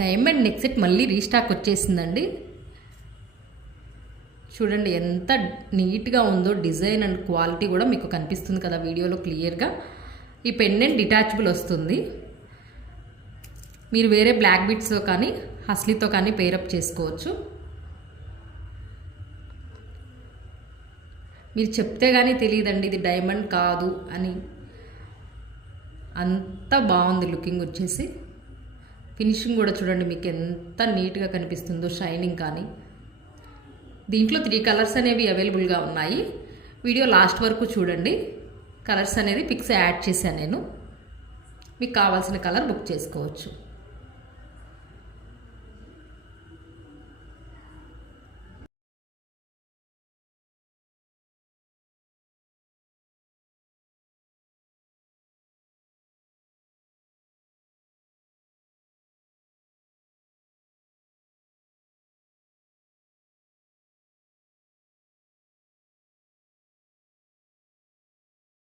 Diamond neck set మళ్ళీ restock వచ్చేసిందండి. చూడండి ఎంత నీట్గా ఉందో, డిజైన్ అండ్ క్వాలిటీ కూడా మీకు కనిపిస్తుంది కదా వీడియోలో క్లియర్గా. ఈ పెండెంట్ డిటాచబుల్ వస్తుంది. మీరు వేరే బ్లాక్ బీడ్స్తో కానీ హస్లీతో కానీ పేరప్ చేసుకోవచ్చు. మీరు చెప్తే కానీ తెలియదండి ఇది డైమండ్ కాదు అని. అంత బాగుంది లుకింగ్ వచ్చేసి. ఫినిషింగ్ కూడా చూడండి మీకు ఎంత నీట్గా కనిపిస్తుందో, షైనింగ్ కానీ. దీంట్లో 3 కలర్స్ అనేవి అవైలబుల్గా ఉన్నాయి. వీడియో లాస్ట్ వరకు చూడండి. కలర్స్ అనేది పిక్స్ యాడ్ చేశాను నేను. మీకు కావాల్సిన కలర్ బుక్ చేసుకోవచ్చు.